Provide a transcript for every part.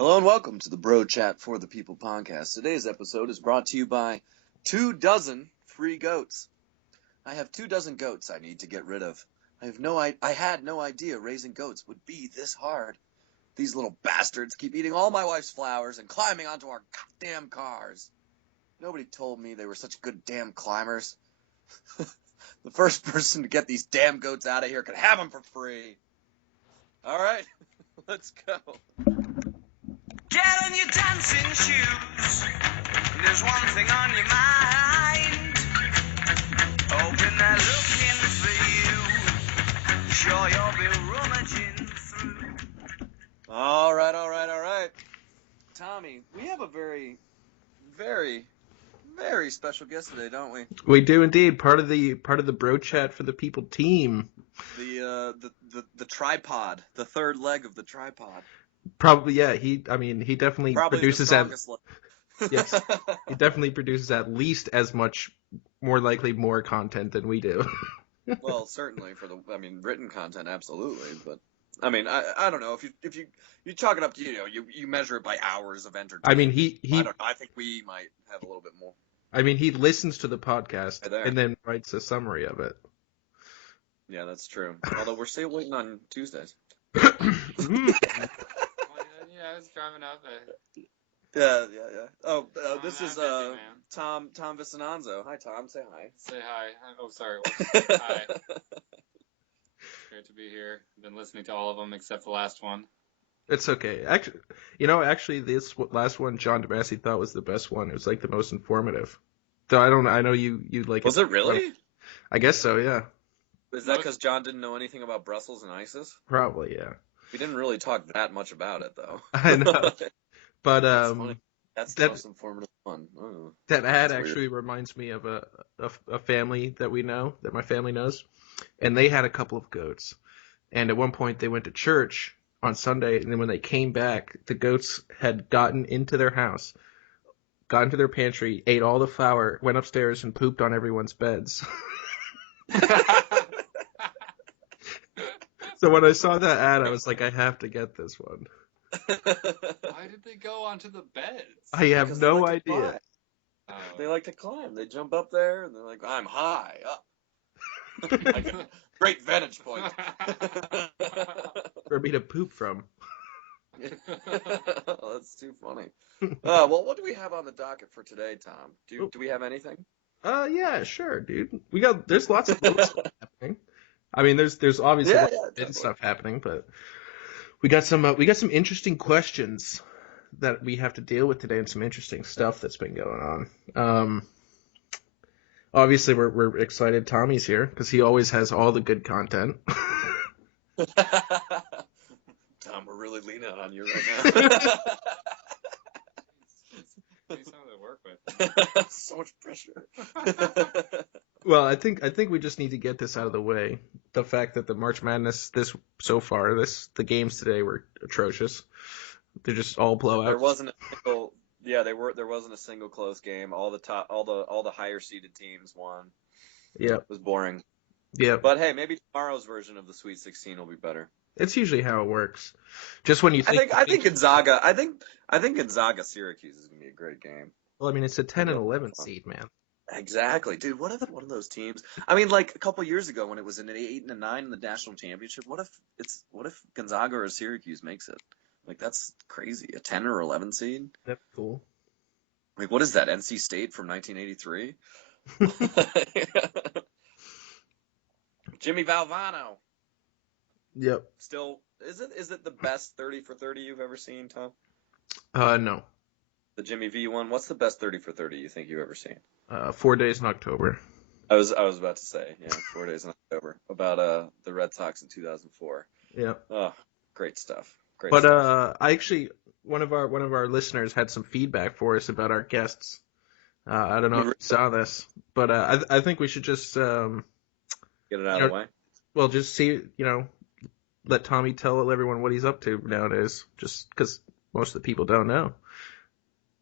Hello and welcome to the Bro Chat for the People podcast. Today's episode is brought to you by 24 free goats. I have 24 goats I need to get rid of. I had no idea raising goats would be this hard. These little bastards keep eating all my wife's flowers and climbing onto our goddamn cars. Nobody told me they were such good damn climbers. The first person to get these damn goats out of here could have them for free. All right, let's go. Get on your dancing shoes. There's one thing on your mind. Open they're looking for you. Sure you'll be rummaging through. All right. Tommy, we have a very, very, very special guest today, don't we? We do indeed. Part of the Bro Chat for the People team. The tripod, the third leg of the tripod. Probably, yeah. He definitely Probably produces the strongest leg. Yes, he definitely produces at least as much, more likely more content than we do. Well, certainly for written content, absolutely. But I don't know if you chalk it up to you measure it by hours of entertainment. I mean, I think we might have a little bit more. I mean, he listens to the podcast Right and then writes a summary of it. Yeah, that's true. Although we're still waiting on Tuesdays. Yeah, I was driving up. Yeah. Oh, this I'm is busy, man. Tom Vicinanzo. Hi, Tom. Say hi. Say hi. Oh, sorry. Hi. Great to be here. Been listening to all of them except the last one. It's okay. Actually, this last one John DeMasi thought was the best one. It was like the most informative. So I know you like. Was it really? I guess so. Yeah. Is that because John didn't know anything about Brussels and ISIS? Probably, yeah. We didn't really talk that much about it, though. I know. But that's the most informative one. Oh, that ad actually reminds me of a family that we know, that my family knows, and they had a couple of goats. And at one point they went to church on Sunday, and then when they came back, the goats had gotten into their house, got into their pantry, ate all the flour, went upstairs and pooped on everyone's beds. So when I saw that ad, I was like, I have to get this one. Why did they go onto the beds? I have no idea. They like to climb. They jump up there, and they're like, I'm high up. I get a great vantage point. For me to poop from. That's too funny. Well, what do we have on the docket for today, Tom? Do we have anything? Yeah, sure, dude. There's lots of stuff happening. I mean, there's obviously stuff happening, but we got some interesting questions that we have to deal with today, and some interesting stuff that's been going on. Obviously, we're excited Tommy's here because he always has all the good content. Tom, we're really leaning on you right now. To work with. So much pressure. Well, I think we just need to get this out of the way. The fact that the March Madness the games today were atrocious. They're just all blowouts. There wasn't a single close game. All the higher seeded teams won. Yeah. It was boring. Yeah. But hey, maybe tomorrow's version of the Sweet 16 will be better. It's usually how it works. Just when you think I think Gonzaga Syracuse is gonna be a great game. Well, I mean, it's a 10 and 11 seed, man. Exactly, dude. What if one of those teams? I mean, like a couple years ago when it was an 8 and a 9 in the national championship. What if Gonzaga or Syracuse makes it? Like that's crazy. A 10 or 11 seed. That's cool. Like what is that? NC State from 1983. Jimmy Valvano. Yep. Still, is it the best 30 for 30 you've ever seen, Tom? No. The Jimmy V one. What's the best 30 for 30 you think you've ever seen? 4 days in October. I was about to say, 4 days in October about the Red Sox in 2004. Yeah. Oh, great stuff. I actually one of our listeners had some feedback for us about our guests. I don't know if you saw this, but I think we should just get it out of the way. Well, just see, let Tommy tell everyone what he's up to nowadays, just because most of the people don't know.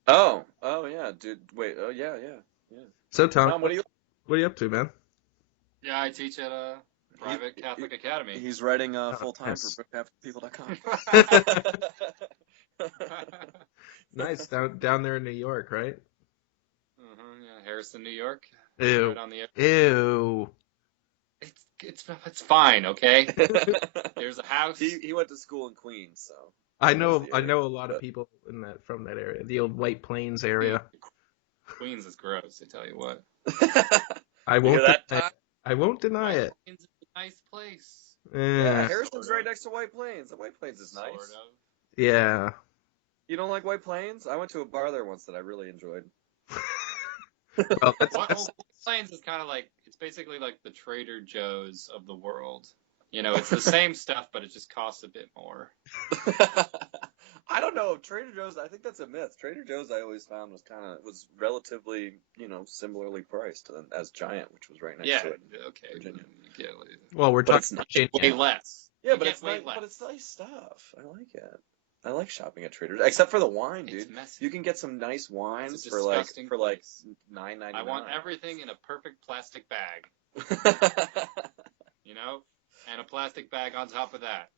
Oh yeah, dude. Wait. Oh yeah. So Tom, what are you up to, man? Yeah, I teach at a private Catholic academy. He's writing full time for BroCatholicPeople.com. Nice. Down there in New York, right? Yeah, Harrison, New York. Ew. Right on the Ew. It's fine, okay? There's a house. He went to school in Queens, so I he knows know the I area. know a lot of people from that area, the old White Plains area. Queens is gross, I tell you what. I You won't hear that, deny Todd? it. I won't deny White it. Plains is a nice place. Yeah, Eh, Harrison's Sort right of. next to White Plains. The White Plains is nice. Sort of. yeah. You don't like White Plains? I went to a bar there once that I really enjoyed. Well, White Plains is kind of like, it's basically like the Trader Joe's of the world. You know, it's the same stuff, but it just costs a bit more. I don't know. Trader Joe's, I think that's a myth. Trader Joe's I always found was relatively, similarly priced as Giant, which was right next Yeah, to it. okay. Virginia. You get it. well, we're But it's talking not Way Virginia. less. Yeah, You but get it's way nice. less. But it's nice stuff. I like it. I like shopping at Trader Joe's, except for the wine, dude. It's messy. You can get some nice wines It's a for like disgusting $9.99. place. I want everything in a perfect plastic bag, you know? And a plastic bag on top of that.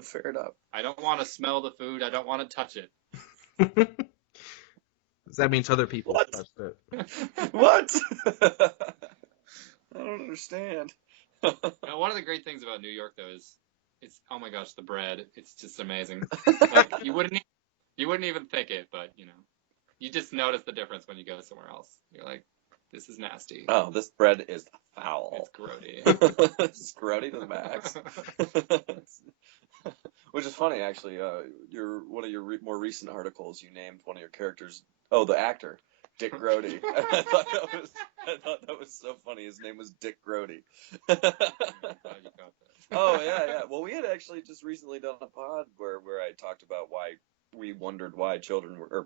Fair enough. I don't want to smell the food. I don't want to touch it. That means other people What? touched it. What? I don't understand. Now, one of the great things about New York, though, is it's, oh my gosh, the bread. It's just amazing. Like, you wouldn't even think it, but, you just notice the difference when you go somewhere else. You're like, this is nasty. Oh, this bread is foul. It's grody. It's grody to the max. Which is funny, actually. One of your more recent articles, you named one of your characters. Oh, the actor, Dick Grody. I thought that was so funny. His name was Dick Grody. I'm glad you caught that. Oh yeah. Well, we had actually just recently done a pod where I talked about why we wondered why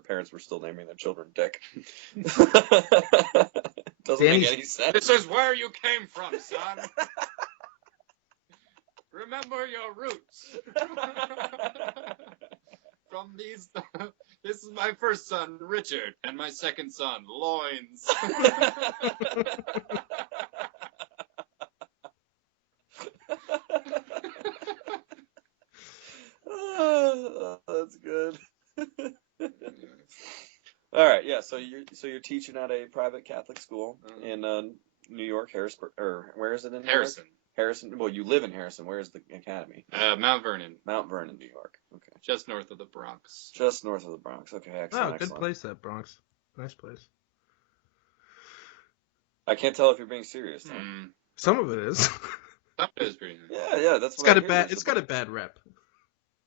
parents were still naming their children Dick. Doesn't make any sense. This is where you came from, son. Remember your roots. From these, this is my first son, Richard, and my second son, Loins. Oh, that's good. All right, yeah. So you're teaching at a private Catholic school in New York, Harrisburg, or where is it in New Harrison. York? Harrison. Well, you live in Harrison. Where is the academy? Mount Vernon. Mount Vernon, New York. Okay. Just north of the Bronx. Just north of the Bronx. Okay, excellent. Oh, good place, that Bronx. Nice place. I can't tell if you're being serious, though. Some of it is. That is pretty nice. Yeah. That's It's what got a bad rep.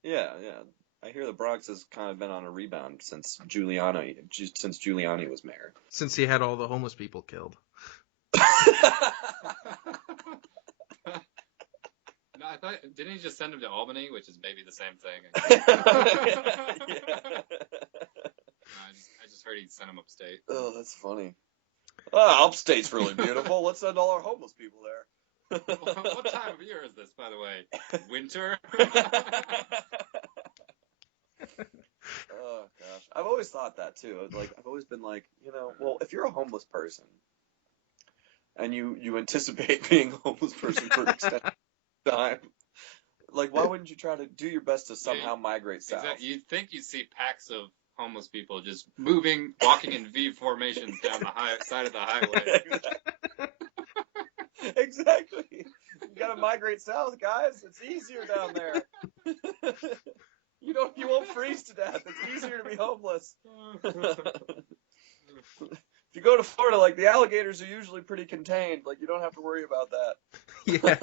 Yeah. I hear the Bronx has kind of been on a rebound since Giuliani was mayor. Since he had all the homeless people killed. No, I thought, didn't he just send him to Albany, which is maybe the same thing? Yeah. I just heard he sent him upstate. Oh, that's funny. Oh, upstate's really beautiful. Let's send all our homeless people there. What time of year is this, by the way? Winter? Oh gosh, I've always thought that too. I've always been like, well, if you're a homeless person and you anticipate being a homeless person for an extended time, like, why wouldn't you try to do your best to somehow migrate south? Exactly. You'd think you'd see packs of homeless people just walking in V formations down the side of the highway. Exactly. You gotta migrate south, guys. It's easier down there. You won't freeze to death. It's easier to be homeless. If you go to Florida, like, the alligators are usually pretty contained. Like, you don't have to worry about that. Yeah.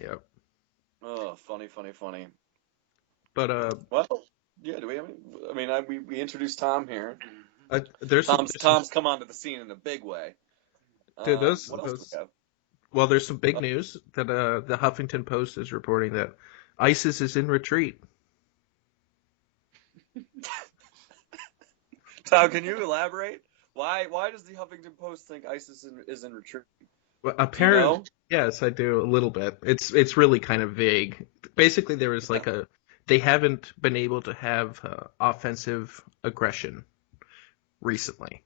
Yep. Oh, funny. But Well, yeah. Do we have any? I mean, we introduced Tom here. Tom's come onto the scene in a big way. Dude, what else do we have? Well, there's some big news that the Huffington Post is reporting that ISIS is in retreat. Tom, can you elaborate? Why does the Huffington Post think ISIS is in retreat? Well, apparently, yes, I do a little bit. It's really kind of vague. Basically, there was they haven't been able to have offensive aggression recently.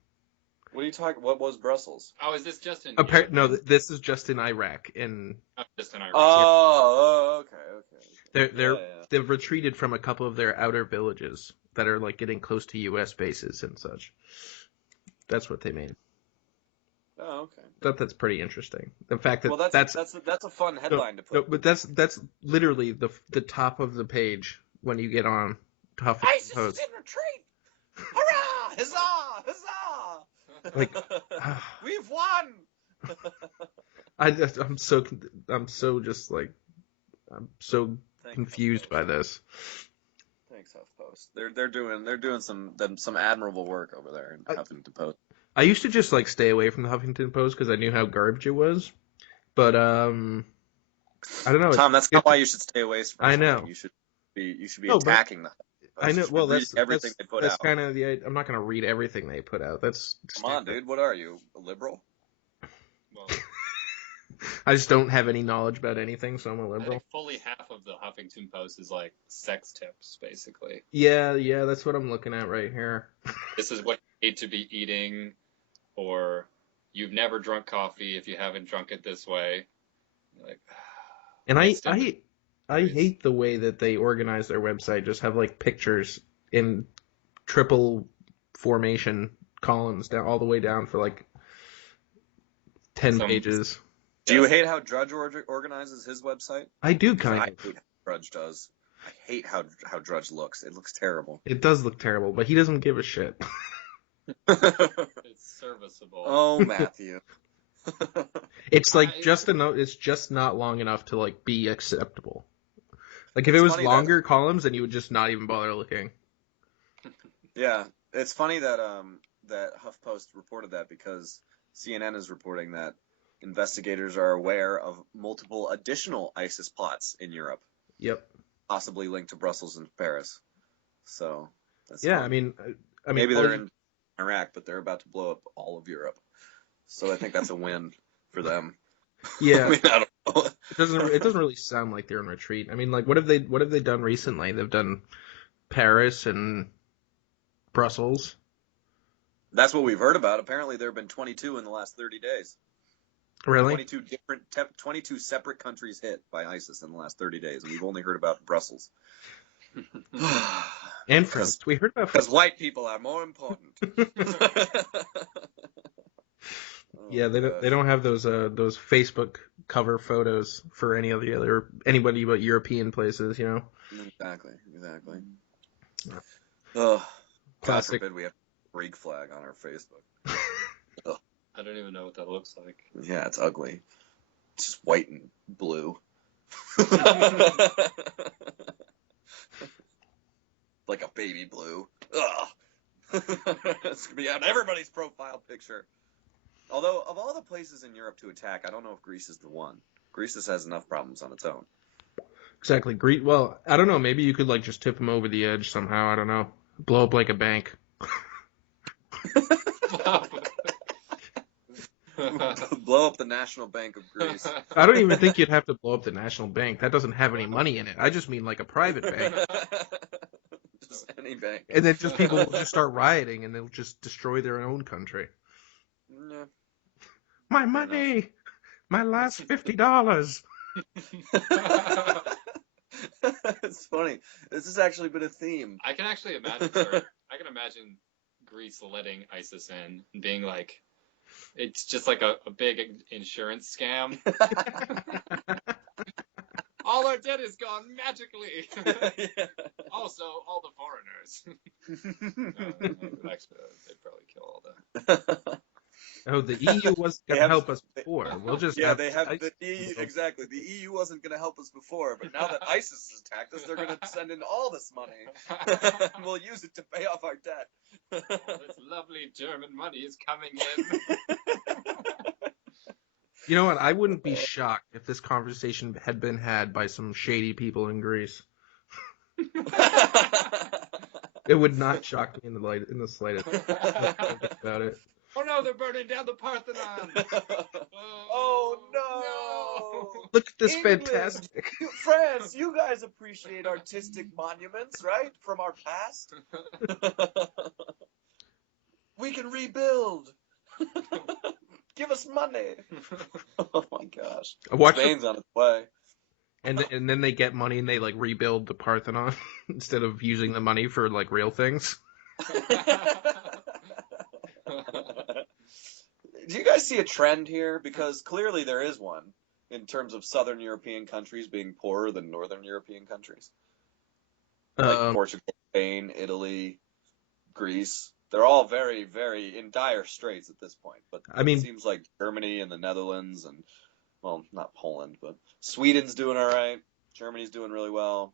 What are you talking? What was Brussels? Oh, is this just in? No, this is just in Iraq. Just in Iraq. Oh, okay. They've retreated from a couple of their outer villages that are like getting close to U.S. bases and such. That's what they mean. Oh, okay. That's pretty interesting. The fact that well, that's a fun headline to put. No, but that's literally the top of the page when you get on Huffington ISIS Post. is in retreat! Hurrah! Huzzah! Huzzah! Like, we've won! I'm so just like I'm so confused by this. Thanks, HuffPost. They're doing some admirable work over there in Huffington Post. I used to just like stay away from the Huffington Post because I knew how garbage it was, but I don't know. Tom, that's not why you should stay away from. I know. You should be attacking the. I know. Well, that's everything they put out. That's kind of the. I'm not going to read everything they put out. That's come on, dude. What are you, a liberal? Well, I just don't have any knowledge about anything, so I'm a I liberal. think fully half of the Huffington Post is like sex tips, basically. Yeah, that's what I'm looking at right here. This is what you need to be eating, or you've never drunk coffee if you haven't drunk it this way. Like, and I hate the way that they organize their website. Just have like pictures in triple formation columns down all the way down for like 10 pages. Do you hate how Drudge organizes his website? I do kind of. I hate how Drudge does. I hate how Drudge looks. It looks terrible. It does look terrible, but he doesn't give a shit. It's serviceable. Oh, Matthew. It's like it's just not long enough to like be acceptable. Like if it was longer columns, then you would just not even bother looking. Yeah, it's funny that that HuffPost reported that because CNN is reporting that investigators are aware of multiple additional ISIS plots in Europe. Yep. Possibly linked to Brussels and Paris. So. That's yeah, fun. I mean, maybe they're in Iraq, but they're about to blow up all of Europe. So I think that's a win for them. Yeah. I mean, I don't know. It doesn't really sound like they're in retreat. I mean, like what have they done recently? They've done Paris and Brussels. That's what we've heard about. Apparently there have been 22 in the last 30 days. Really? 22 separate countries hit by ISIS in the last 30 days, and we've only heard about Brussels. And France. We heard about because white people are more important. Yeah, they don't have those Facebook cover photos for anybody but European places, you know. Exactly. Classic. God forbid we have a Greek flag on our Facebook. I don't even know what that looks like. Yeah, it's ugly. It's just white and blue. Like a baby blue. Ugh. It's gonna be on everybody's profile picture. Although, of all the places in Europe to attack, I don't know if Greece is the one. Greece just has enough problems on its own. Exactly. Greece. Well, I don't know. Maybe you could like just tip them over the edge somehow. I don't know. Blow up like a bank. Blow up the National Bank of Greece. I don't even think you'd have to blow up the National Bank. That doesn't have any money in it. I just mean like a private bank. Just any bank. And then just people will just start rioting and they'll just destroy their own country. Yeah. My money! My last $50! It's funny. This has actually been a theme. I can actually imagine. I can imagine Greece letting ISIS in and being like, it's just like a big insurance scam. All our debt is gone magically. Yeah. Also, all the foreigners. Actually, they'd probably kill all that. Oh, the EU wasn't going to help us before. We'll just they have the EU, exactly. The EU wasn't going to help us before, but now that ISIS has attacked us, they're going to send in all this money. We'll use it to pay off our debt. All this lovely German money is coming in. You know what? I wouldn't be shocked if this conversation had been had by some shady people in Greece. It would not shock me in the slightest. About it. Oh no, they're burning down the Parthenon! Oh no! Look at this England, fantastic. France, you guys appreciate artistic monuments, right? From our past? We can rebuild. Give us money. Oh my gosh. Spain's on its way. and then they get money and they like rebuild the Parthenon instead of using the money for like real things. Do you guys see a trend here? Because clearly there is one in terms of Southern European countries being poorer than Northern European countries. Like Portugal, Spain, Italy, Greece. They're all very, very in dire straits at this point. But I mean, it seems like Germany and the Netherlands and, well, not Poland, but Sweden's doing all right. Germany's doing really well.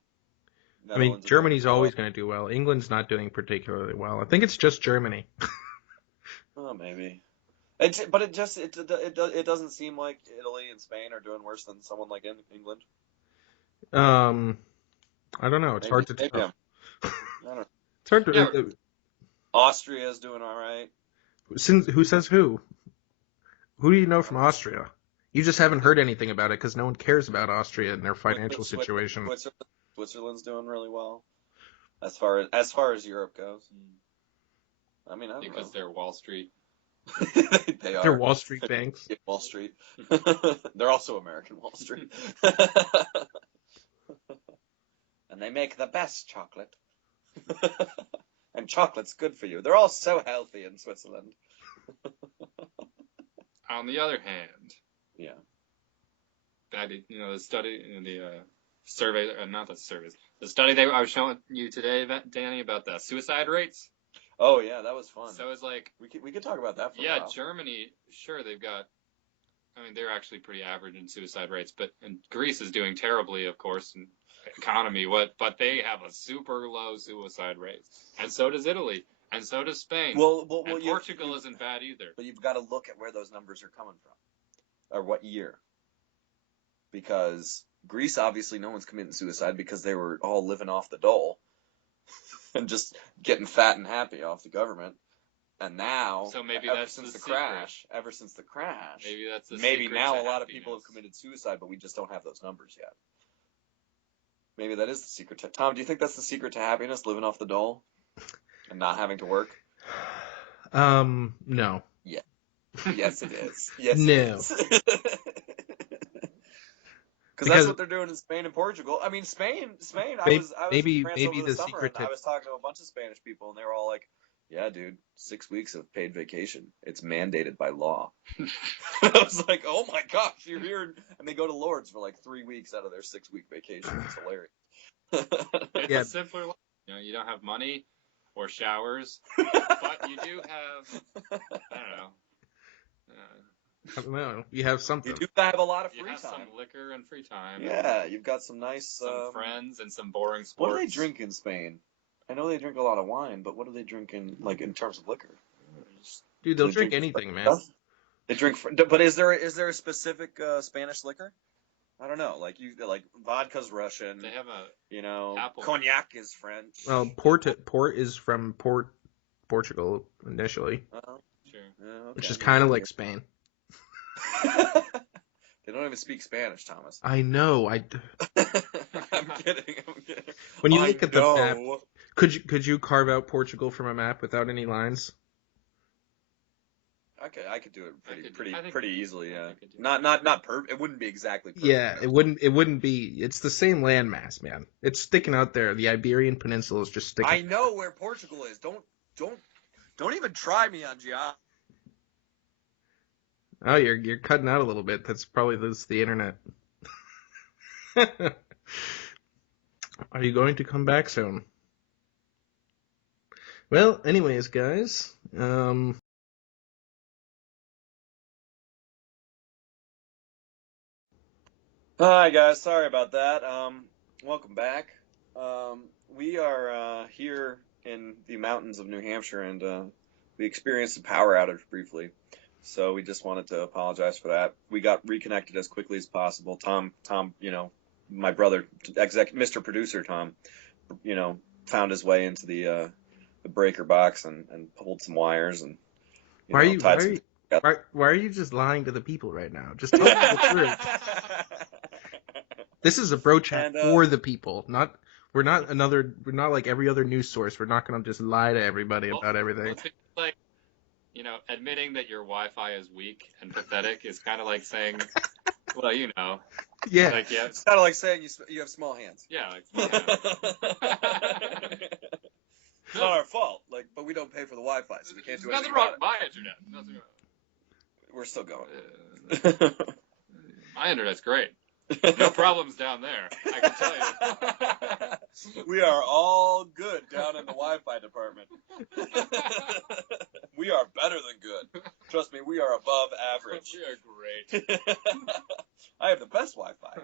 I mean, Germany's always going to do well. England's not doing particularly well. I think it's just Germany. Oh, maybe. But it doesn't seem like Italy and Spain are doing worse than someone like in England. I don't know. It's hard to tell. I don't know. It's hard to. Austria's doing all right. Who says who? Who do you know from Austria? You just haven't heard anything about it because no one cares about Austria and their financial situation. Switzerland's doing really well, as far as Europe goes. I mean, I don't because know. they're Wall Street. They are. They're Wall Street banks. Wall Street. They're also American Wall Street. And they make the best chocolate. And chocolate's good for you. They're all so healthy in Switzerland. On the other hand, yeah, the study, the survey, not the surveys, the study I was showing you today, Danny, about the suicide rates. Oh yeah, that was fun. So it's like we could talk about that for a while. Germany, sure, they've got. I mean, they're actually pretty average in suicide rates, and Greece is doing terribly, of course, in economy. But they have a super low suicide rate, and so does Italy, and so does Spain. Well, and Portugal isn't bad either. But you've got to look at where those numbers are coming from, or what year. Because Greece, obviously, no one's committing suicide because they were all living off the dole. And just getting fat and happy off the government, and now, so maybe ever since the crash, maybe that's the maybe secret now to a lot of happiness. people have committed suicide, but we just don't have those numbers yet. Maybe that is the secret to Tom. Do you think that's the secret to happiness, living off the dole and not having to work? No. Yeah. Yes, it is. Yes, no. It is. Because that's what they're doing in Spain and Portugal. I mean, Spain. I was in France over the summer, and I was talking to a bunch of Spanish people, and they were all like, "Yeah, dude, 6 weeks of paid vacation. It's mandated by law." I was like, "Oh my gosh, you're here!" And they go to Lourdes for like 3 weeks out of their 6 week vacation. It's hilarious. It's a simpler life. You don't have money or showers, but you do have. I don't know. I don't know. You have something. You do have a lot of free time. You have some liquor and free time. Yeah, you've got some nice... Some friends and some boring sports. What do they drink in Spain? I know they drink a lot of wine, but what do they drink in terms of liquor? Dude, they'll drink anything, man. They drink... But is there a specific Spanish liquor? I don't know. Like vodka's Russian. They have a... apple. Cognac is French. Well, port is from Portugal initially. Sure. Yeah, okay. Which is kind of like Spain. They don't even speak Spanish, Thomas. I know. I'm kidding. When you look at the map, could you carve out Portugal from a map without any lines? Okay, I could do it pretty easily. Yeah, not perfect. It wouldn't be exactly perfect. Yeah, it wouldn't be. It's the same landmass, man. It's sticking out there. The Iberian Peninsula is just sticking. I know where Portugal is. Don't even try me on geography. Oh, you're cutting out a little bit. That's probably the internet. Are you going to come back soon? Well, anyways, guys. Hi, guys. Sorry about that. Welcome back. We are here in the mountains of New Hampshire, and we experienced a power outage briefly. So we just wanted to apologize for that. We got reconnected as quickly as possible. Tom, my brother, Mr. Producer Tom, found his way into the breaker box and pulled some wires and why are you just lying to the people right now? Just tell them the truth. This is a bro chat for the people, we're not like every other news source. We're not going to just lie to everybody about everything. Like, admitting that your Wi-Fi is weak and pathetic is kind of like saying Well, you know. Yeah. Like, yeah. It's kind of like saying you have small hands. Yeah, like, yeah. It's not our fault, but we don't pay for the Wi-Fi, so we can't do anything Nothing wrong about with my internet. Nothing wrong. it. We're still going. My internet's great. No problems down there, I can tell you. We are all good down in the Wi-Fi department. We are better than good. Trust me, we are above average. We are great. I have the best Wi-Fi.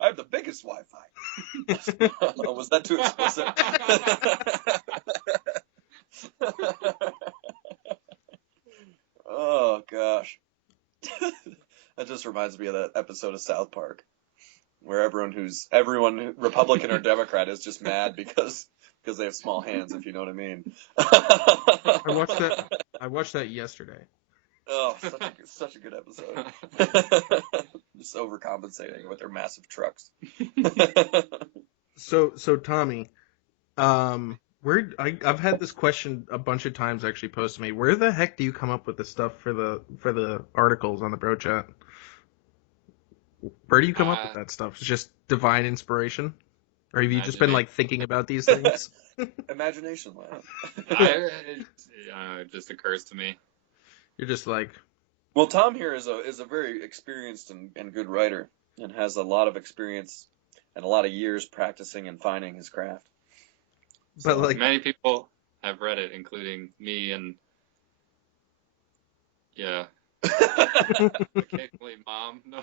I have the biggest Wi-Fi. Oh, was that too explicit? Oh, gosh. That just reminds me of that episode of South Park where everyone Republican or Democrat is just mad because they have small hands, if you know what I mean. I watched that yesterday. Oh, such a good episode. Just overcompensating with their massive trucks. So Tommy, I've had this question a bunch of times actually posed to me. Where the heck do you come up with the stuff for the articles on the Bro Chat? Where do you come up with that stuff? It's just divine inspiration? Or have you just been thinking about these things? Imagination land. It just occurs to me. You're just like... Well, Tom here is a very experienced and good writer and has a lot of experience and a lot of years practicing and fining his craft. But So many people have read it, including me and occasionally Mom. No.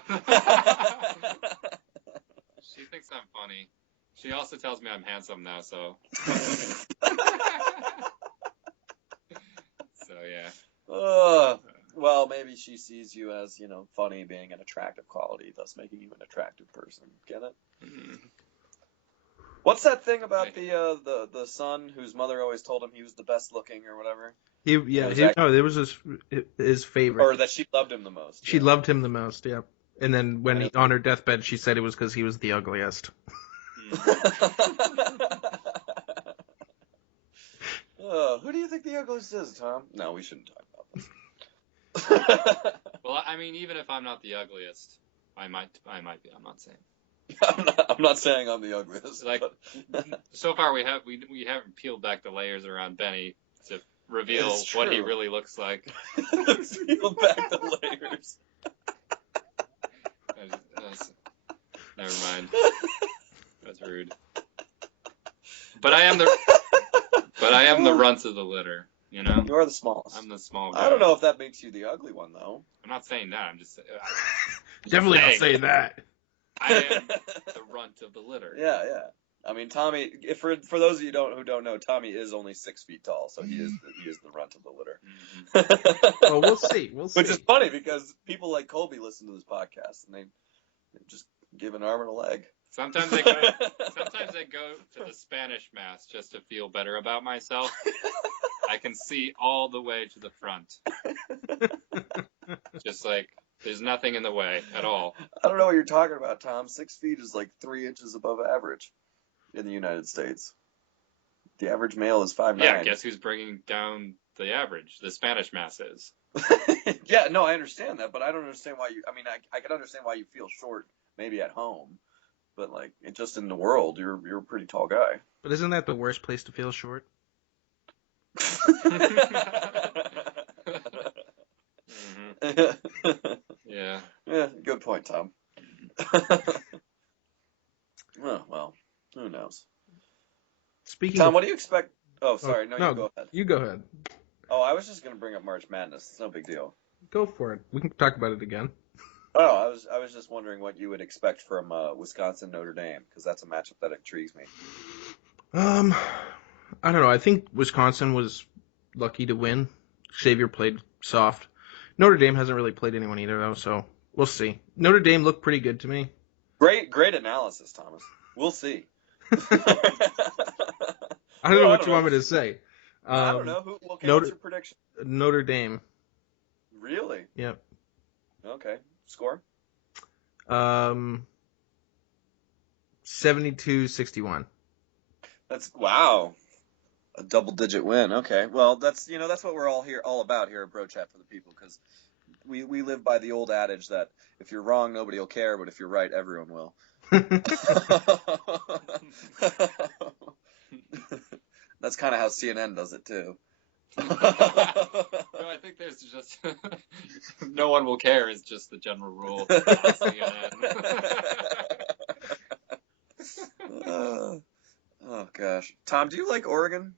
She thinks I'm funny. She also tells me I'm handsome now, so. So yeah. Well, maybe she sees you as, funny being an attractive quality, thus making you an attractive person. Get it? Mm-hmm. What's that thing about the son whose mother always told him he was the best looking or whatever? It was his favorite. Or that she loved him the most. She loved him the most, yeah. And then when on her deathbed, she said it was because he was the ugliest. Who do you think the ugliest is, Tom? No, we shouldn't talk about this. Well, I mean, even if I'm not the ugliest, I might be. I'm not saying. I'm not saying I'm the ugliest. So far we haven't peeled back the layers around Benny to reveal what he really looks like. Peel back the layers. Never mind. That's rude. But I am the runt of the litter. You know. You are the smallest. I'm the small guy. I don't know if that makes you the ugly one, though. I'm not saying that. I'm just definitely not saying that. I am the runt of the litter. Yeah. I mean, Tommy. For those of you who don't know, Tommy is only 6 feet tall, so he is the runt of the litter. Mm-hmm. Well, we'll see. Which is funny because people like Colby listen to this podcast and they just give an arm and a leg. Sometimes I go to the Spanish Mass just to feel better about myself. I can see all the way to the front. Just like there's nothing in the way at all. I don't know what you're talking about, Tom. 6 feet is like 3 inches above average in the United States. The average male is 5'9". Yeah, guess who's bringing down the average? The Spanish Mass is. Yeah, no, I understand that, but I don't understand why you. I mean, I can understand why you feel short, maybe at home, but just in the world, you're a pretty tall guy. But isn't that the worst place to feel short? Mm-hmm. Yeah. Yeah, good point, Tom. Oh, well, who knows? Speaking Tom, of... what do you expect? Oh, sorry, no, you go ahead. You go ahead. Oh, I was just going to bring up March Madness. It's no big deal. Go for it. We can talk about it again. Oh, I was just wondering what you would expect from Wisconsin Notre Dame, because that's a matchup that intrigues me. I don't know. I think Wisconsin was lucky to win. Xavier played soft. Notre Dame hasn't really played anyone either, though, so we'll see. Notre Dame looked pretty good to me. Great analysis, Thomas. We'll see. I don't know what you want me to say. I don't know. What's your prediction? Notre Dame. Really? Yep. Okay. Score? 72-61. Wow. A double-digit win. Okay. Well, that's what we're all about here at Bro Chat for the People, because we live by the old adage that if you're wrong, nobody will care, but if you're right, everyone will. That's kind of how CNN does it too. No, I think there's just no one will care is just the general rule. Oh gosh, Tom, do you like Oregon?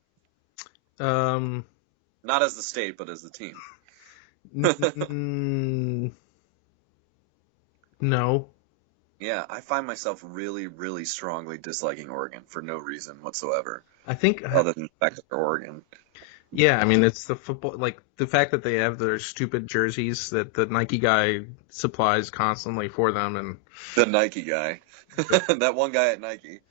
Not as the state, but as the team. No. Yeah, I find myself really, really strongly disliking Oregon for no reason whatsoever. I think other than the fact that they're Oregon. Yeah, I mean it's the football, like the fact that they have their stupid jerseys that the Nike guy supplies constantly for them, and the Nike guy, that one guy at Nike.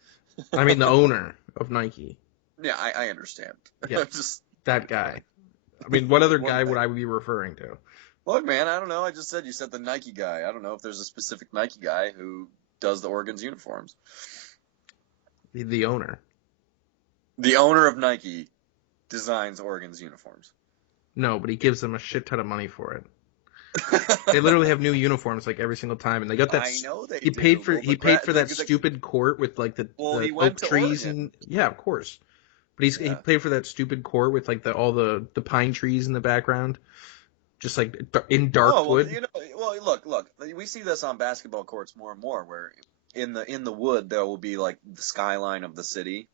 I mean the owner of Nike. Yeah, I understand. Yeah, just that guy. I mean, what other guy would I be referring to? Look, man, I don't know. You said the Nike guy. I don't know if there's a specific Nike guy who does the Oregon's uniforms. The owner. The owner of Nike designs Oregon's uniforms. No, but he gives them a shit ton of money for it. They literally have new uniforms like every single time, and they got that. I know they do. Paid for that stupid court with like the oak trees and yeah, of course. But he paid for that stupid court with like all the pine trees in the background, just like in dark wood. Look, we see this on basketball courts more and more, where in the wood there will be like the skyline of the city,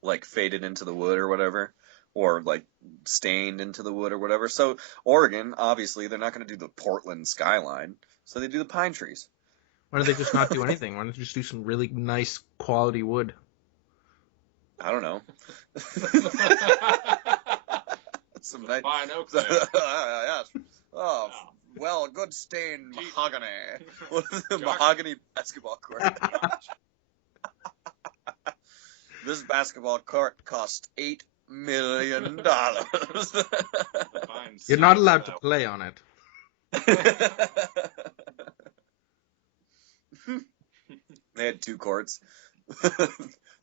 like faded into the wood or whatever, or like stained into the wood or whatever. So Oregon, obviously, they're not going to do the Portland skyline, so they do the pine trees. Why don't they just not do anything? Why don't they just do some really nice quality wood? I don't know. Some nice fine oak. Yes. Oh, well, good stained mahogany. Mahogany basketball court. This basketball court cost $8 million. You're not allowed to play on it. They had two courts.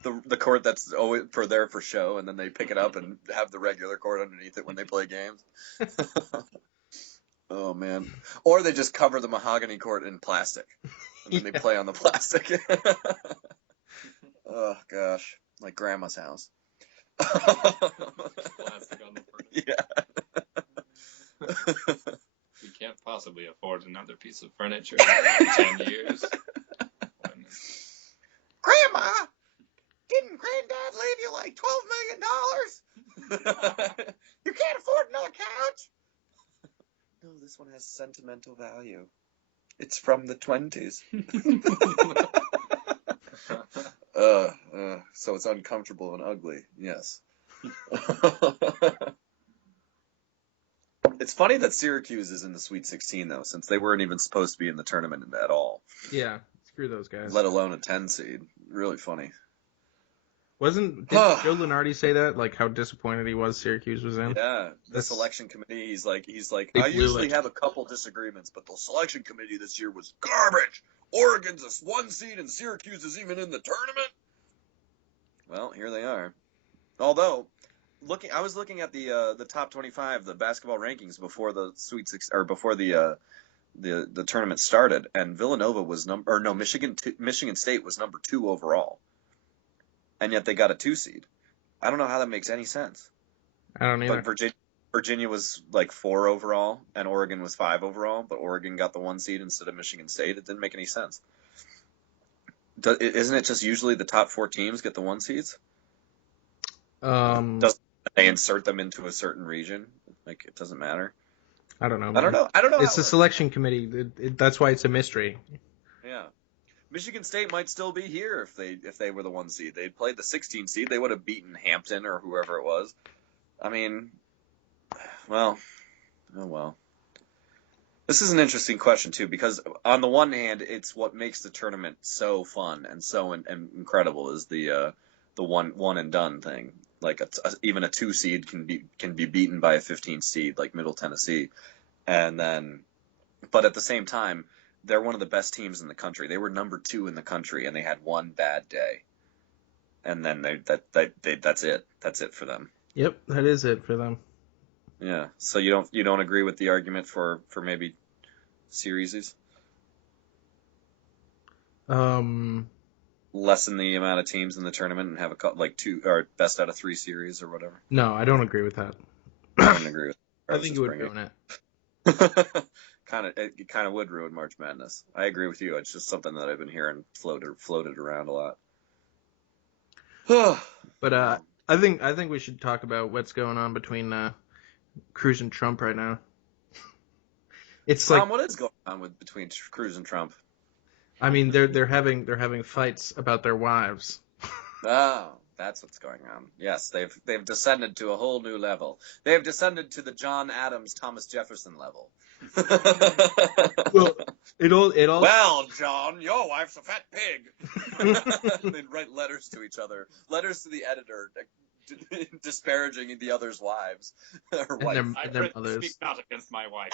The court that's always for show, and then they pick it up and have the regular court underneath it when they play games. Oh man! Or they just cover the mahogany court in plastic, and then they play on the plastic. Oh gosh, like Grandma's house. Plastic on the yeah. We can't possibly afford another piece of furniture in 10 years. Grandma, didn't Granddad leave you like $12 million? You can't afford another couch. No, this one has sentimental value. It's from the 20s. So it's uncomfortable and ugly. Yes. It's funny that Syracuse is in the Sweet 16 though, since they weren't even supposed to be in the tournament at all. Yeah, screw those guys. Let alone a 10 seed. Really funny. Did Joe Lunardi say that? Like how disappointed he was Syracuse was in? Yeah, the selection committee. He's like, I usually have a couple disagreements, but the selection committee this year was garbage. Oregon's a 1 seed and Syracuse is even in the tournament. Well, here they are. Although, I was looking at the top 25, the basketball rankings before the Sweet Six or before the tournament started, and Villanova was Michigan State was number 2 overall. And yet they got a 2 seed. I don't know how that makes any sense. I don't either. But Virginia was like 4 overall, and Oregon was 5 overall, but Oregon got the 1 seed instead of Michigan State. It didn't make any sense. Isn't it just usually the top 4 teams get the 1 seeds? Doesn't they insert them into a certain region? Like, it doesn't matter. I don't know. I don't know. It's a selection committee. That's why it's a mystery. Yeah. Michigan State might still be here if they were the 1 seed. They'd played the 16 seed. They would have beaten Hampton or whoever it was. I mean, well, oh well. This is an interesting question too, because on the one hand, it's what makes the tournament so fun and so and incredible is the one and done thing. Like even a 2 seed can be beaten by a 15 seed like Middle Tennessee, but at the same time, they're one of the best teams in the country. They were number 2 in the country, and they had one bad day, and then that's it. That's it for them. Yep, that is it for them. Yeah. So you don't agree with the argument for maybe series? Lessen the amount of teams in the tournament and have like 2 or best out of 3 series or whatever. No, I don't agree with that. I wouldn't agree with. I think it would ruin it. It kind of would ruin March Madness. I agree with you. It's just something that I've been hearing floated around a lot. But I think we should talk about what's going on between Cruz and Trump right now. It's Tom, what is going on between Cruz and Trump? I mean, they're having fights about their wives. Oh, that's what's going on. Yes, they've descended to a whole new level. They have descended to the John Adams, Thomas Jefferson level. Well, it all. Well, John, your wife's a fat pig. And they'd write letters to each other, letters to the editor, disparaging the other's wives or wife. I speak not against my wife.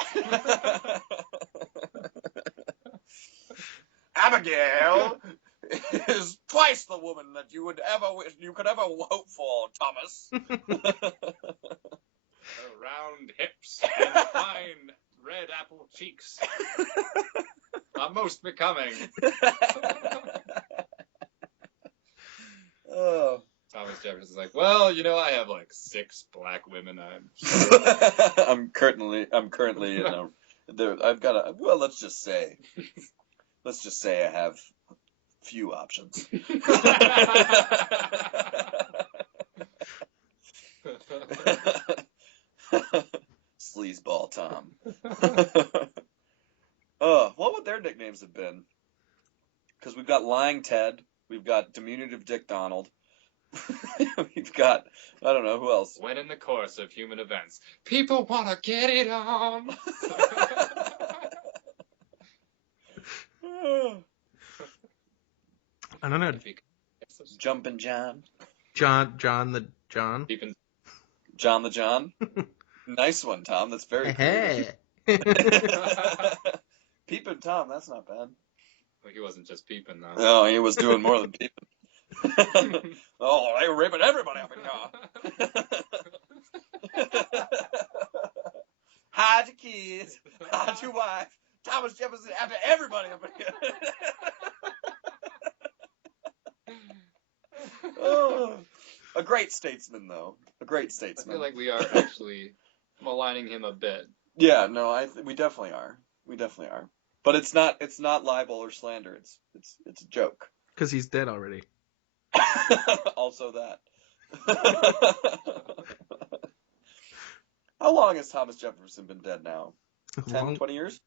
Abigail is twice the woman that you could ever hope for, Thomas. Round hips and fine red apple cheeks are most becoming. Oh. Thomas Jefferson's like, well, I have like 6 black women. I'm sure. I'm currently I've got a, well, let's just say I have few options. Sleazeball Tom. What would their nicknames have been? Because we've got Lying Ted, we've got Diminutive Dick Donald, we've got, I don't know, who else? When in the course of human events, people want to get it on. I don't know. Jumpin' John. John the John. John the John. Nice one, Tom. That's very cool. Peepin' Tom, that's not bad. Well, he wasn't just peeping, though. No, he was doing more than peeping. Oh, they were ripping everybody up in here. Hide your kids, hide your wife. Thomas Jefferson after everybody up in here. Oh, a great statesman, though. A great statesman. I feel like we are actually maligning him a bit. Yeah, no, we definitely are. We definitely are. But it's not libel or slander. It's a joke. Because he's dead already. Also that. How long has Thomas Jefferson been dead now? 10, 20 years?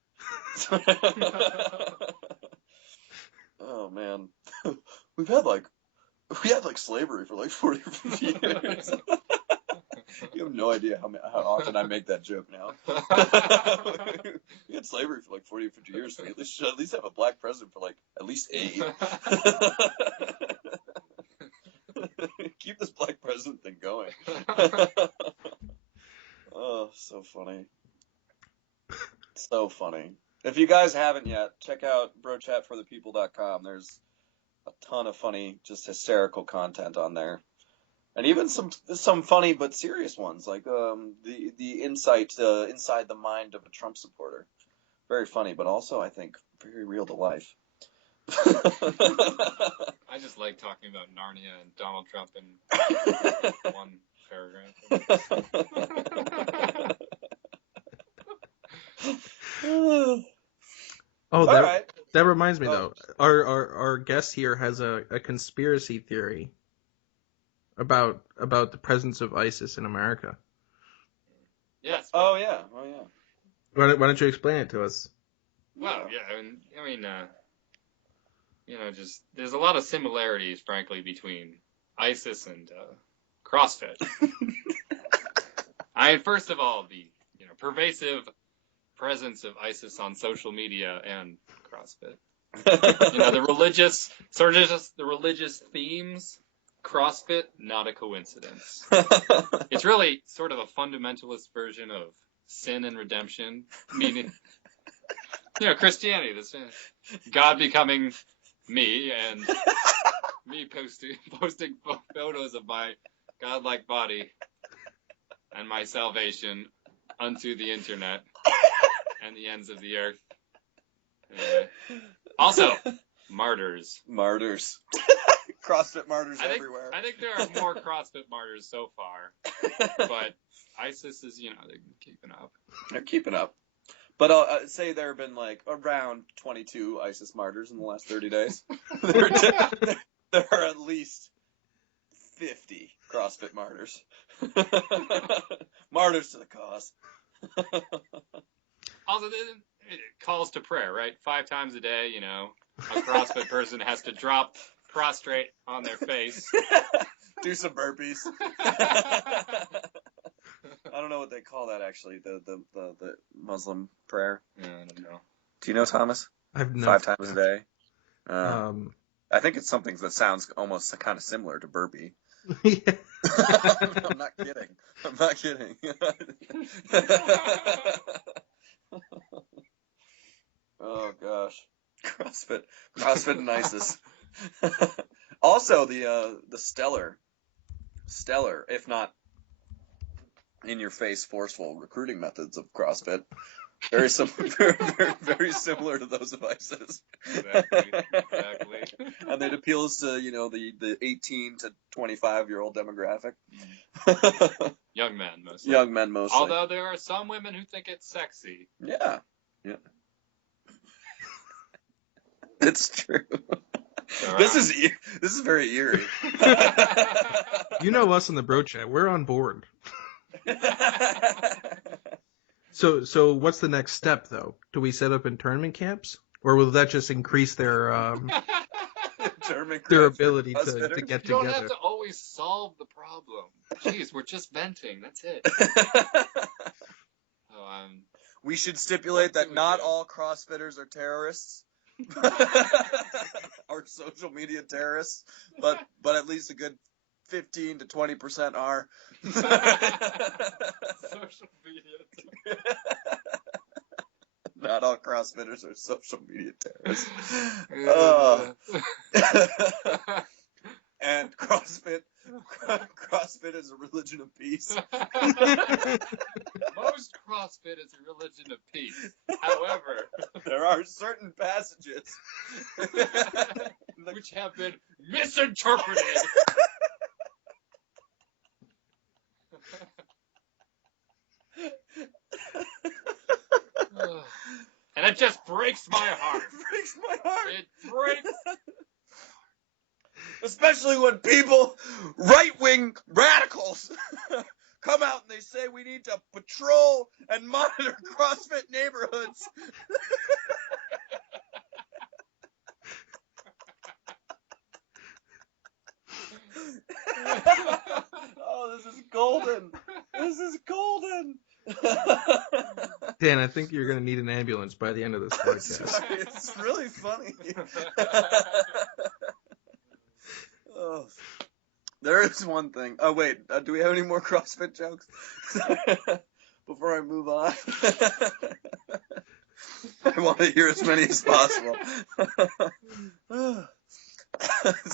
Oh, man. We had slavery for like 40 or 50 years. You have no idea how often I make that joke now. We had slavery for like 40 or 50 years. So we should at least have a black president for like at least 8. Keep this black president thing going. Oh, so funny. So funny. If you guys haven't yet, check out brochatforthepeople.com. There's a ton of funny, just hysterical content on there. And even some funny but serious ones, like the insight inside the mind of a Trump supporter. Very funny, but also, I think, very real to life. I just like talking about Narnia and Donald Trump in one paragraph. Oh, that reminds me, though. Our guest here has a conspiracy theory about the presence of ISIS in America. Yes. Oh yeah. Why don't you explain it to us? Well, yeah, I mean, just there's a lot of similarities, frankly, between ISIS and CrossFit. First of all, the pervasive presence of ISIS on social media and CrossFit. The religious themes. CrossFit, not a coincidence. It's really sort of a fundamentalist version of sin and redemption, meaning, Christianity, this God becoming me and me posting photos of my godlike body and my salvation unto the internet and the ends of the earth. Also, martyrs. Martyrs. CrossFit martyrs everywhere. I think there are more CrossFit martyrs so far, but ISIS is, they're keeping up. They're keeping up. But I'll say there have been like around 22 ISIS martyrs in the last 30 days. There are at least 50 CrossFit martyrs. Martyrs to the cause. Also, it calls to prayer, right? 5 times a day, a CrossFit person has to drop prostrate on their face. Do some burpees. I don't know what they call that actually. The Muslim prayer. Yeah, I don't know. Do you know, Thomas? I've no 5 times a day. I think it's something that sounds almost kind of similar to burpee. Yeah. I'm not kidding. I'm not kidding. Oh gosh, CrossFit and ISIS. Also, the stellar, if not in your face, forceful recruiting methods of CrossFit. Very very similar to those of ISIS. Exactly. And it appeals to, the 18 to 25-year-old demographic. Young men mostly. Young men mostly. Although there are some women who think it's sexy. Yeah. It's true. This is very eerie. You know us in the bro chat. We're on board. So what's the next step, though? Do we set up internment camps? Or will that just increase their ability to get together? You don't have to always solve the problem. Jeez, we're just venting. That's it. We should stipulate that not all CrossFitters are terrorists. Are social media terrorists, but at least a good 15 to 20% are. Social media. Not all CrossFitters are social media terrorists. And CrossFit is a religion of peace. Most CrossFit is a religion of peace. However, there are certain passages which have been misinterpreted. And it just breaks my heart. It breaks my heart. It breaks. Especially when people, right-wing radicals, come out and they say we need to patrol and monitor CrossFit neighborhoods. Oh, this is golden. This is golden. Dan, I think you're going to need an ambulance by the end of this podcast. Sorry, it's really funny. Oh, there is one thing. Oh, wait. Do we have any more CrossFit jokes? Before I move on. I want to hear as many as possible. I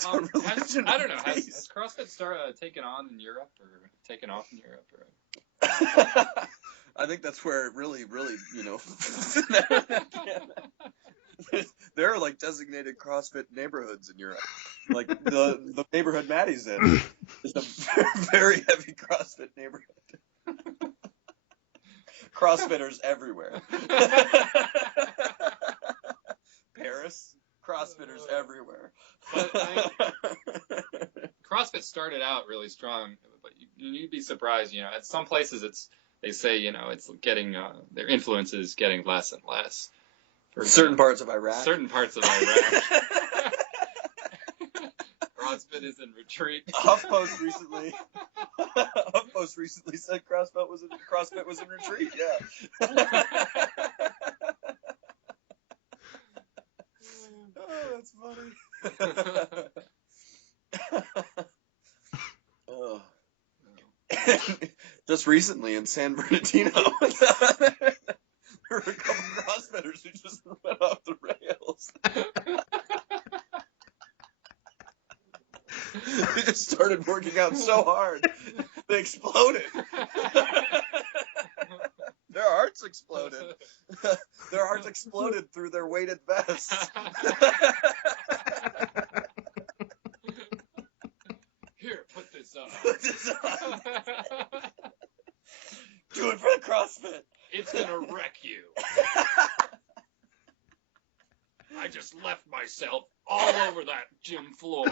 don't know. Has CrossFit taken on in Europe or taken off in Europe? Or... I think that's where it really, there are like designated CrossFit neighborhoods in Europe. Like the neighborhood Maddie's in is a very heavy CrossFit neighborhood. CrossFitters everywhere. Paris, CrossFitters everywhere. But CrossFit started out really strong, but you'd be surprised. At some places they say it's getting their influence is getting less and less. For certain parts of Iraq. CrossFit is in retreat. HuffPost recently said CrossFit was in retreat. Yeah. Oh, that's funny. Oh. Just recently in San Bernardino, there were a couple CrossFitters who just went off the rails. They just started working out so hard, they exploded. hearts exploded. Their hearts exploded through their weighted vests. Here, put this on. Put this on. Do it for the CrossFit. It's gonna wreck you. I just left myself all over that gym floor.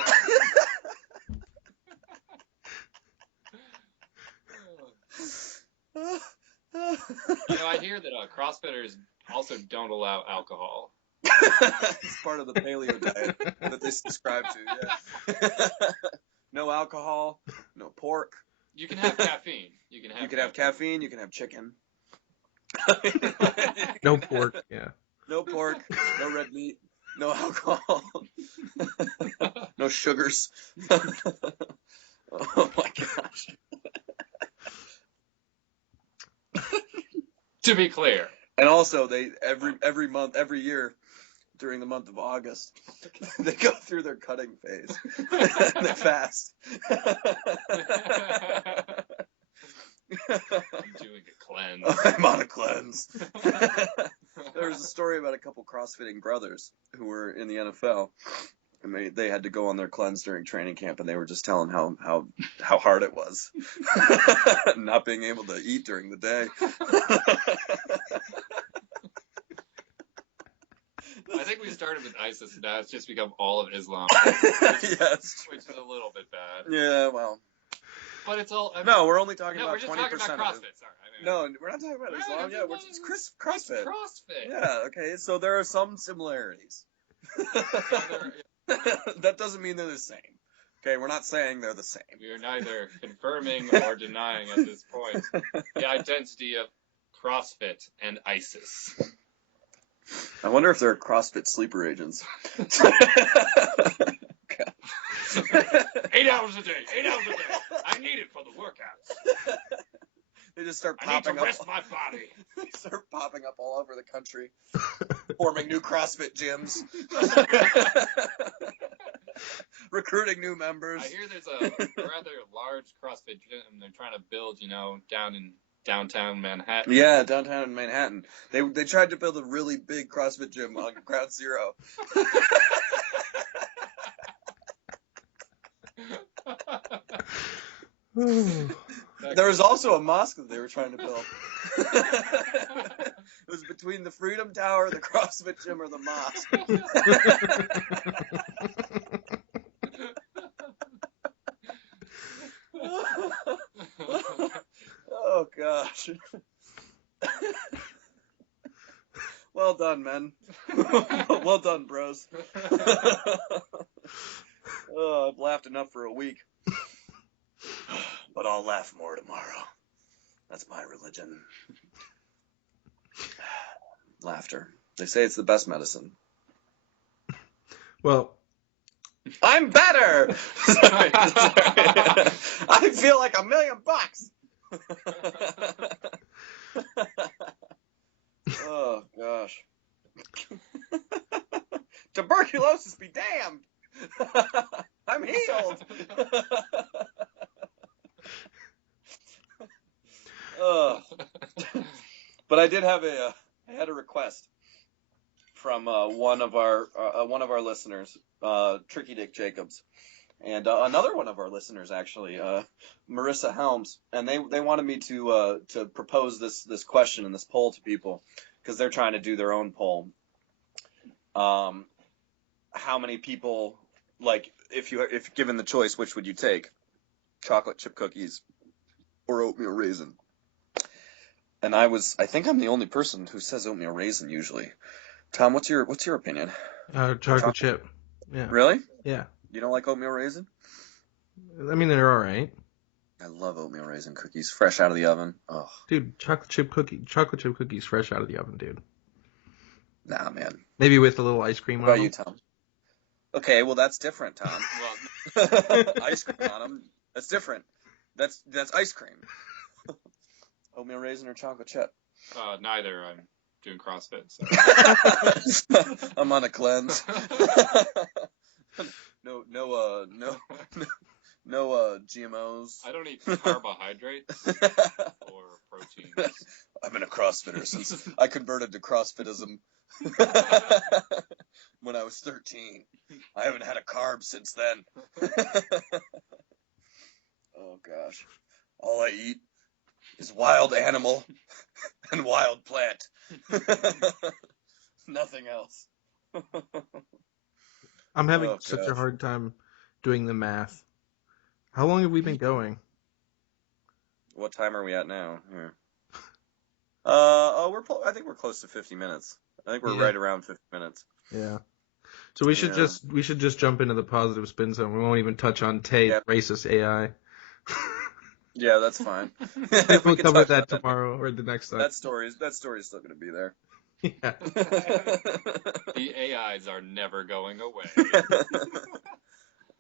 I hear that CrossFitters also don't allow alcohol. It's part of the paleo diet that they subscribe to, yeah. No alcohol, no pork. You can have caffeine. You can have caffeine, you can have chicken. No pork, yeah. No pork, no red meat, no alcohol, no sugars. Oh my gosh. To be clear. And also, they every year, during the month of August, they go through their cutting phase. They fast. I'm doing a cleanse. I'm on a cleanse. There was a story about a couple CrossFitting brothers who were in the NFL. And they had to go on their cleanse during training camp, and they were just telling how hard it was, not being able to eat during the day. I think we started with ISIS, and now it's just become all of Islam, Yes. which is a little bit bad. Yeah, well. But it's all. No, we're only talking No, about we're just 20% talking about of CrossFit. it. Sorry. No, we're not talking about Islam. Yeah, it's CrossFit. It's CrossFit. Yeah, okay, so there are some similarities. That doesn't mean they're the same. Okay, we're not saying they're the same. We are neither confirming or denying at this point the identity of CrossFit and ISIS. I wonder if they're CrossFit sleeper agents. 8 hours a day. 8 hours a day. I need it for the workouts. They just start I need popping to up. rest my body. They start popping up all over the country, forming new CrossFit gyms, recruiting new members. I hear there's a rather large CrossFit gym they're trying to build, down in downtown Manhattan. Yeah, downtown in Manhattan. They tried to build a really big CrossFit gym on Ground Zero. There was also a mosque that they were trying to build. It was between the Freedom Tower, the CrossFit gym, or the mosque. Oh gosh. Well done, men. Well done, bros. Oh, I've laughed enough for a week. But I'll laugh more tomorrow. That's my religion. Laughter. They say it's the best medicine. Well, I'm better! Sorry. I feel like $1 million. Oh, gosh. Tuberculosis be damned! I'm healed! But I did have I had a request from one of our listeners, Tricky Dick Jacobs, and another one of our listeners actually, Marissa Helms, and they wanted me to propose this question and this poll to people because they're trying to do their own poll. How many people, like, if given the choice, which would you take, chocolate chip cookies or oatmeal raisin? And I think I'm the only person who says oatmeal raisin usually. Tom, what's your opinion? Chocolate chip. Yeah. Really? Yeah. You don't like oatmeal raisin? I mean, they're all right. I love oatmeal raisin cookies, fresh out of the oven. Oh, dude, chocolate chip cookies, fresh out of the oven, dude. Nah, man. Maybe with a little ice cream what on about them. you, Tom? Okay, well that's different, Tom. Ice cream on them. That's different. That's ice cream. Oatmeal raisin or chocolate chip? Neither. I'm doing CrossFit. So. I'm on a cleanse. No GMOs. I don't eat carbohydrates or protein. routines. I've been a CrossFitter since I converted to CrossFitism when I was 13. I haven't had a carb since then. Oh, gosh. All I eat is wild animal and wild plant. Nothing else. I'm having Oh, such a gosh. hard time doing the math. How long have we been going? What time are we at now? Here. I think we're close to 50 minutes. I think we're Yeah. right around 50 minutes. Yeah. So we should just jump into the positive spin zone. We won't even touch on Tay, Yeah. racist AI. Yeah, that's fine. Maybe we'll can cover touch that on that. tomorrow or the next time. That story is still going to be there. Yeah. The AIs are never going away.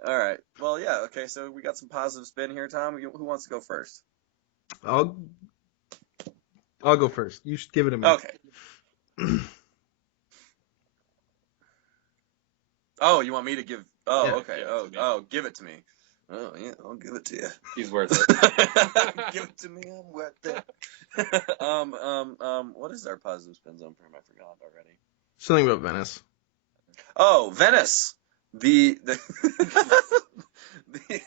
All right. Well, yeah. Okay. So we got some positive spin here, Tom. Who wants to go first? I'll go first. You should give it a minute. Okay. Oh, you want me to give? Oh, Yeah. okay. Give it to me. Oh, yeah. I'll give it to you. He's worth it. Give it to me. I'm worth it. What is our positive spin zone term? I forgot already. Something about Venice. Oh, Venice. The Not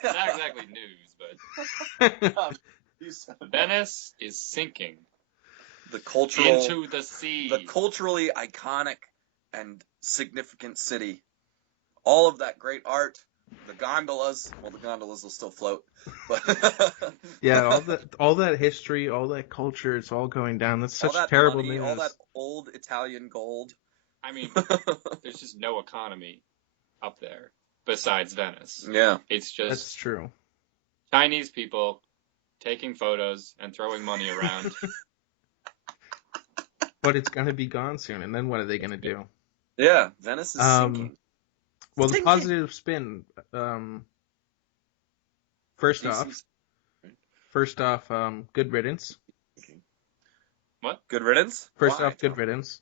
exactly news, but Venice is sinking the cultural into the sea. the culturally iconic and significant city. All of that great art, the gondolas. Well, the gondolas will still float, but Yeah, all that history, all that culture, it's all going down. That's such all that terrible money, news. all that old Italian gold. I mean, there's just no economy up there besides Venice. Yeah, It's That's just true. Chinese people taking photos and throwing money around. But it's gonna be gone soon, and then what are they gonna do? yeah. Venice is sinking. Well, the Sinking. positive spin. First off, good riddance. What? Good riddance. First Why, off, good Tom? riddance.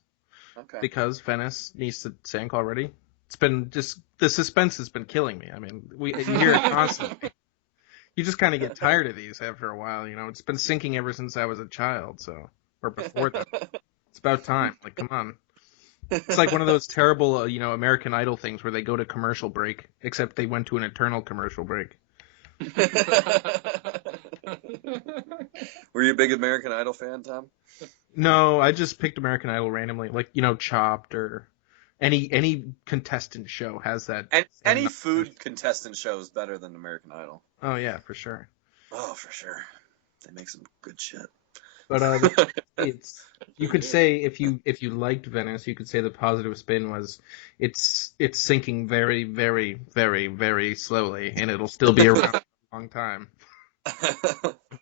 Okay. Because Venice needs to sink already. It's been just the suspense has been killing me. I mean, you hear it constantly. You just kind of get tired of these after a while, you know. It's been sinking ever since I was a child, or before that. It's about time. Like, come on. It's like one of those terrible, American Idol things where they go to commercial break, except they went to an eternal commercial break. Were you a big American Idol fan, Tom? No, I just picked American Idol randomly, like Chopped or any contestant show has that. And any food contestant show is better than American Idol. Oh yeah, for sure. Oh, for sure. They make some good shit. But you could say if you liked Venice, you could say the positive spin was it's sinking very, very, very, very slowly, and it'll still be around for a long time.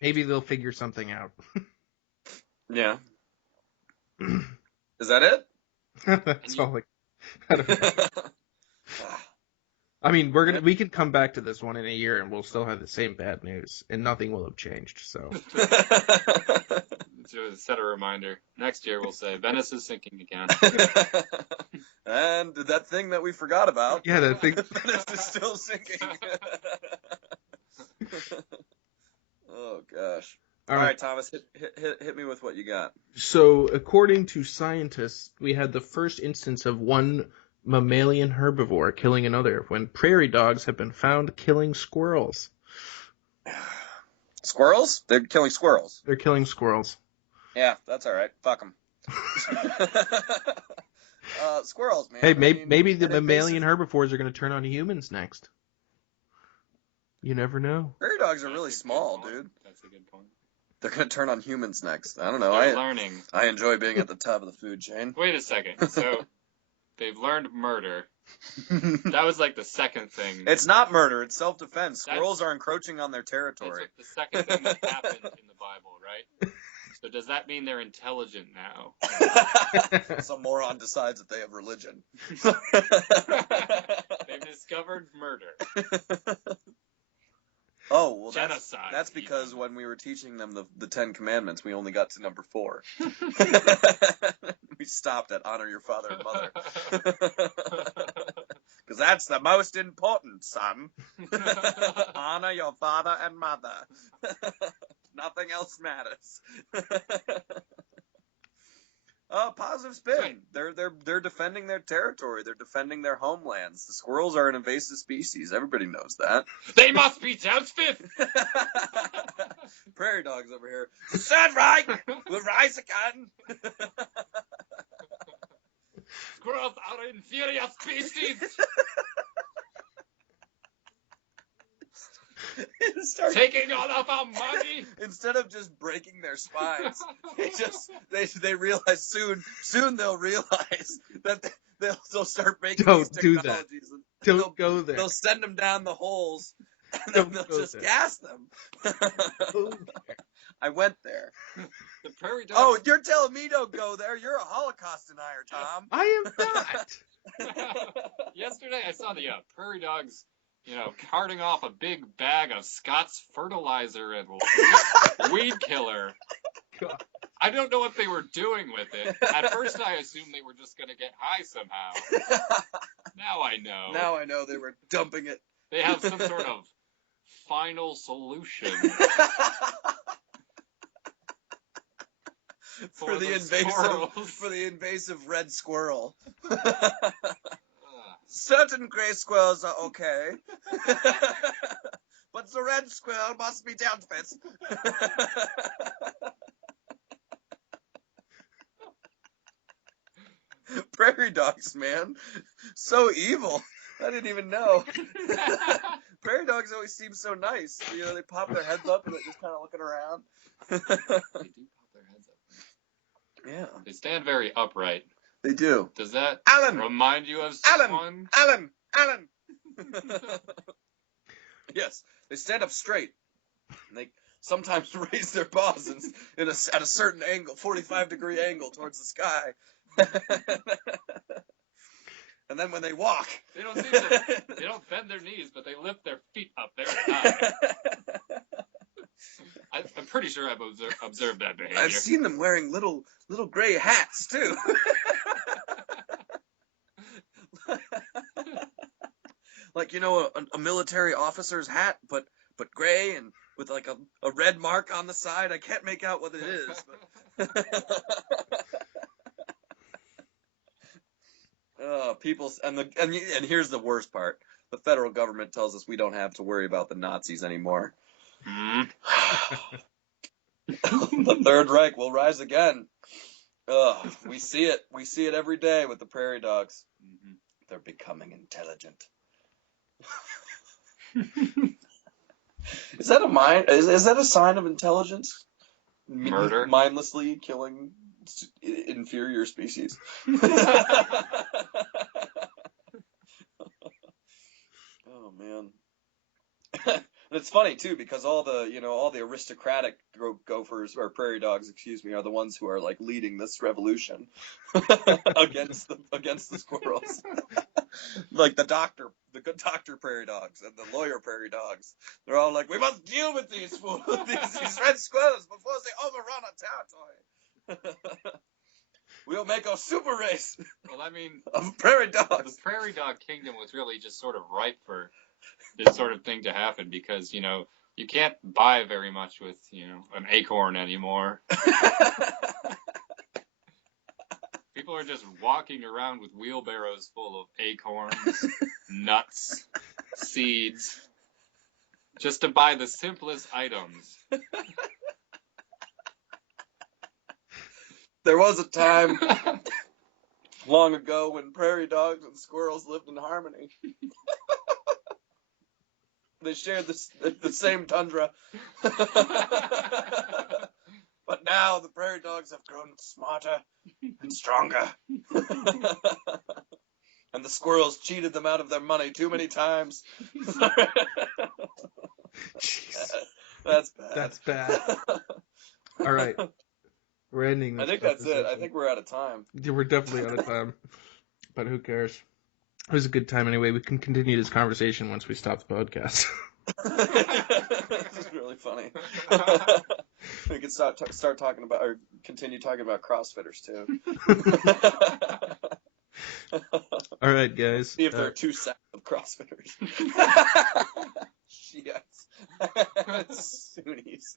Maybe they'll figure something out. Yeah. Is that it? That's all. I don't know. I mean, we can come back to this one in a year, and we'll still have the same bad news, and nothing will have changed. So. To set a reminder. Next year we'll say Venice is sinking again. And that thing that we forgot about. Yeah, that thing. Venice is still sinking. Oh gosh. All right, Thomas, hit me with what you got. So, according to scientists, we had the first instance of one mammalian herbivore killing another when prairie dogs have been found killing squirrels. Squirrels? They're killing squirrels. They're killing squirrels. Yeah, that's all right. Fuck them. Squirrels, man. Hey, maybe the mammalian herbivores are going to turn on humans next. You never know. Prairie dogs are really small, dude. That's a good point. They're going to turn on humans next. I don't know. They're learning. I enjoy being at the top of the food chain. Wait a second. So they've learned murder. That was like the second thing. It's not murder. It's self-defense. Squirrels are encroaching on their territory. That's like the second thing that happened in the Bible, right? So does that mean they're intelligent now? Some moron decides that they have religion. They've discovered murder. Oh, well, genocide. That's because when we were teaching them the 10 Commandments, we only got to number 4. We stopped at honor your father and mother. Because that's the most important, son. Honor your father and mother. Nothing else matters. Positive spin. Right. They're defending their territory. They're defending their homelands. The squirrels are an invasive species. Everybody knows that. They must be Towns fifth. Prairie dogs over here. Third Reich will rise again. Squirrels are inferior species. Taking all of our money. Instead of just breaking their spines, they realize soon they'll realize that they'll start making these technologies. Don't go there. They'll send them down the holes, and then they'll just gas them. I went there. The prairie dogs. Oh, you're telling me don't go there? You're a Holocaust denier, Tom. I am not. Yesterday I saw the prairie dogs, carting off a big bag of Scott's fertilizer and weed killer. God. I don't know what they were doing with it. At first I assumed they were just going to get high somehow. Now I know. Now I know they were dumping it. They have some sort of final solution. For the invasive red squirrel. Certain gray squirrels are okay. But the red squirrel must be dealt with. Prairie dogs, man. So evil. I didn't even know. Prairie dogs always seem so nice. They pop their heads up and they're just kind of looking around. They do pop their heads up. Yeah. They stand very upright. They do. Does that Alan! remind you of someone? Alan! Yes, they stand up straight. And they sometimes raise their paws at a certain angle, 45-degree angle towards the sky. And then when they walk, they don't bend their knees, but they lift their feet up very high. I'm pretty sure I've observed that behavior. I've seen them wearing little gray hats too. Like a military officer's hat, but gray and with like a red mark on the side. I can't make out what it is. But... people and here's the worst part: the federal government tells us we don't have to worry about the Nazis anymore. The Third Reich will rise again. We see it. We see it every day with the prairie dogs. Mm-hmm. They're becoming intelligent. Is that is that a sign of intelligence? Murder, mindlessly killing inferior species. Oh man. And it's funny too because all the aristocratic gophers or prairie dogs, are the ones who are like leading this revolution against the squirrels. Like the good doctor prairie dogs and the lawyer prairie dogs. They're all like, we must deal with these these red squirrels before they overrun our territory. We'll make a super race. Well, I mean, of prairie dogs. The prairie dog kingdom was really just sort of ripe for this sort of thing to happen because, you can't buy very much with, an acorn anymore. People are just walking around with wheelbarrows full of acorns, nuts, seeds, just to buy the simplest items. There was a time long ago when prairie dogs and squirrels lived in harmony. They shared the same tundra. But now the prairie dogs have grown smarter and stronger. And the squirrels cheated them out of their money too many times. Jeez. That's bad. That's bad. All right. We're ending this. I think that's it. I think we're out of time. Yeah, we're definitely out of time. But who cares? It was a good time anyway. We can continue this conversation once we stop the podcast. This is really funny. We could start talking about, or continue talking about CrossFitters too. All right, guys. See if there are two sets of CrossFitters. Yes. Soonies.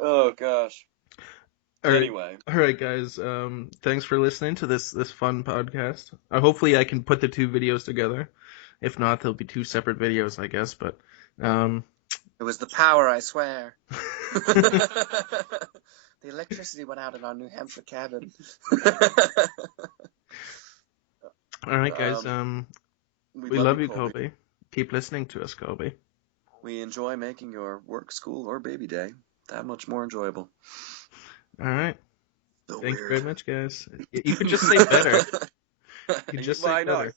Oh gosh. Anyway. All right, guys. Thanks for listening to this fun podcast. Hopefully, I can put the two videos together. If not, there'll be two separate videos, I guess. But it was the power, I swear. The electricity went out in our New Hampshire cabin. All right, guys. We love you, Colby. Keep listening to us, Colby. We enjoy making your work, school, or baby day that much more enjoyable. All right. So Thanks weird. very much, guys. You could just say better. You could just say better.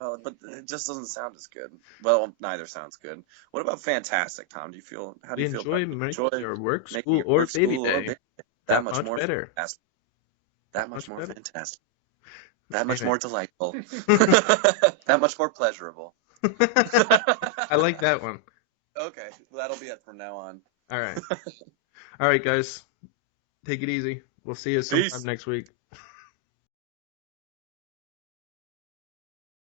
But it just doesn't sound as good. Well, neither sounds good. What about fantastic, Tom? Do you feel? How do you feel? Enjoy your work, school, or baby day. That much more better. Fantastic. That much more better. fantastic. That much more delightful. That That much more pleasurable. I like that one. Okay, well, that'll be it from now on. All right. All right, guys. Take it easy. We'll see you sometime Peace. next week.